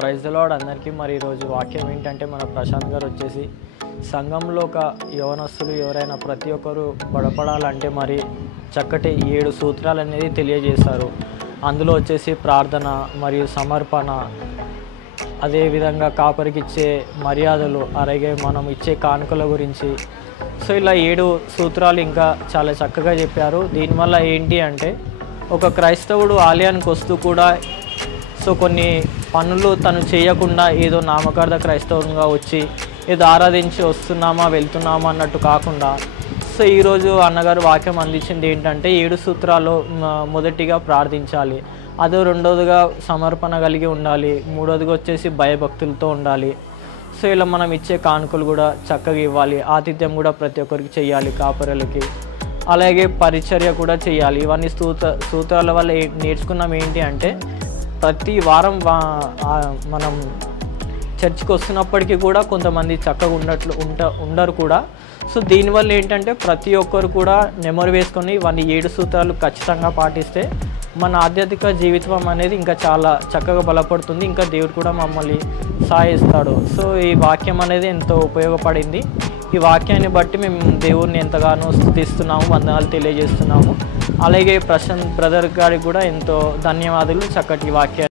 Praise the lord అందరికీ. మరి ఈరోజు వాక్యం ఏంటంటే మన ప్రశాంత్ గారు వచ్చేసి సంఘంలో ఒక యవనస్తులు ఎవరైనా ప్రతి ఒక్కరు బలపడాలంటే మరి చక్కటి 7 సూత్రాలు అనేది తెలియజేశారు. అందులో వచ్చేసి ప్రార్థన మరియు సమర్పణ, అదేవిధంగా కాపరికి ఇచ్చే మర్యాదలు, అలాగే మనం ఇచ్చే కానుకల గురించి. సో ఇలా 7 సూత్రాలు ఇంకా చాలా చక్కగా చెప్పారు. దీనివల్ల ఏంటి అంటే ఒక క్రైస్తవుడు ఆలయానికి వస్తూ కూడా కొన్ని పనులు తను చేయకుండా ఏదో నామకార్థ క్రైస్తవంగా వచ్చి ఏదో ఆరాధించి వస్తున్నామా వెళ్తున్నామా అన్నట్టు కాకుండా ఈరోజు అన్నగారు వాక్యం అందించింది ఏంటంటే 7 సూత్రాలు. మొదటిగా ప్రార్థించాలి, అదో రెండోదిగా సమర్పణ కలిగి ఉండాలి, మూడోదిగా వచ్చేసి భయభక్తులతో ఉండాలి. ఇలా మనం ఇచ్చే కానుకలు కూడా చక్కగా ఇవ్వాలి, ఆతిథ్యం కూడా ప్రతి ఒక్కరికి చేయాలి, కాపరులకి, అలాగే పరిచర్య కూడా చేయాలి. ఇవన్నీ సూత్రాల వల్ల నేర్చుకున్నాం ఏంటి అంటే ప్రతి వారం మనం చర్చికి వస్తున్నప్పటికీ కూడా కొంతమంది చక్కగా ఉండరు కూడా. దీనివల్ల ఏంటంటే ప్రతి ఒక్కరు కూడా నెమరు వేసుకొని ఇవన్నీ 7 సూత్రాలు ఖచ్చితంగా పాటిస్తే మన ఆధ్యాత్మిక జీవితం అనేది ఇంకా చాలా చక్కగా బలపడుతుంది, ఇంకా దేవుడు కూడా మమ్మల్ని సహాయిస్తాడు. ఈ వాక్యం అనేది ఎంతో ఉపయోగపడింది. ఈ వాక్యాన్ని బట్టి మేము దేవుడిని ఎంతగానో స్తుతిస్తున్నాము, వందనాలు తెలియజేస్తున్నాము. అలాగే ప్రశాంత్ బ్రదర్ గారికి కూడా ఎంతో ధన్యవాదాలు చక్కటి వాక్యాన్ని